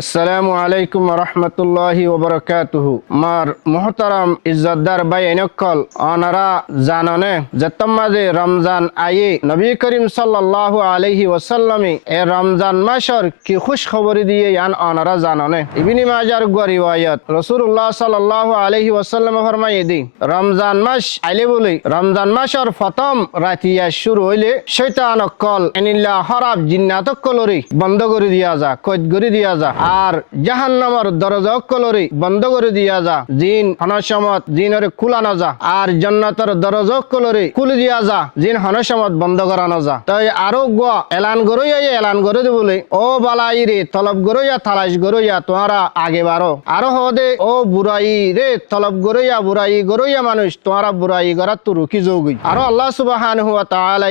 আসসালামু আলাইকুম রহমতুল্লাহি ওবরাকাতুহু। মার মোহতারাম ইজ্জতদার ভাই নকল অনারা জাননে যে তোমাদে রমজান আয়ে নবী করিম সাল্লাল্লাহু আলাইহি ওয়াসাল্লামে এ রমজান মাসর কি খুশ খবর দিয়ে ইয়ান অনারা জাননে। ইবনে মাজার রিওয়ায়াত রাসূলুল্লাহ সাল্লাল্লাহু আলাইহি ওয়াসাল্লাম ফরমায়ে দি রমজান মাস আইলে বলে রমজান মাসর প্রথম রাতিয়া শুরু হইলে শয়তান অকল এনিল্লা হরাব জিন্নাত কলরি বন্ধ করে দিয়া যা, কইদ করে দিয়া যা, আর জাহান্নামের দরজা কলরি বন্ধ করে দিয়া যা, জিন হনসমত জিনরে খুলানো যা, আর জান্নাতের দরজা কলরি খুলে দিয়া যা, জিন হনসমত বন্ধ করানো যা। তাই আরো গোয়া এলান গরইয়া এলান করে দে বলে ও বালাই রে তলব গরইয়া তালাশ গরইয়া তোমরা আগে বাড়ো। আরো হদে ও বুড়াই রে তলব গরইয়া বুড়াই গরইয়া মানুষ তোমরা বুড়াই গড়া তো রুকি যোগই। আরো আল্লাহ সুবহানাহু ওয়া তাআলা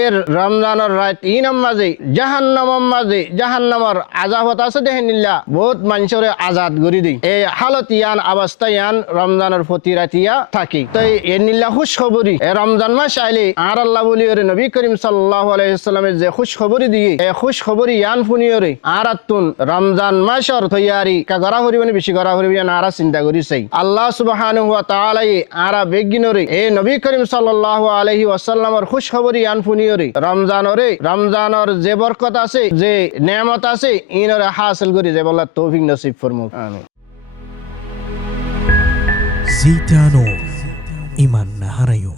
এর রমজানের রাত ইনাম মাঝে জাহান্নামের মাঝে জাহান্নামের আযাবত আছে দেহনিল্লা বহুত মানুষরে আজাদ করে দেই। এই হালত ইয়ান অবস্থা ইয়ান রমজানের প্রতি রাতিয়া থাকি। তাই এনিল্লা খুশ খবরি এ রমজান মাস আইলে আর আল্লাহ বলি ওরে নবী করিম সাল্লাল্লাহু আলাইহি ওয়াসাল্লামের যে খুশ খবরি দিয়ে এ খুশ খবরি ইয়ান ফুনিয়রে আর আতুন রমজান মাসর তৈয়ারি কা গরা হরিবনি বেশি গরা হরিবি না আর চিন্তা করি চাই। আল্লাহ সুবহানাহু ওয়া তাআলা আর বেগিনরে এ নবী করিম সাল্লাল্লাহু আলাইহি ওয়াসাল্লামের খুশ খবরি ইয়ান ফুনিয়রে রমজানের যে বরকত আছে যে নেয়ামত আছে ইনরে হাসিল করি যে বলা তৌফিক নসিব ফরমুক আমিন। জিতানো ইমান না হারাইও।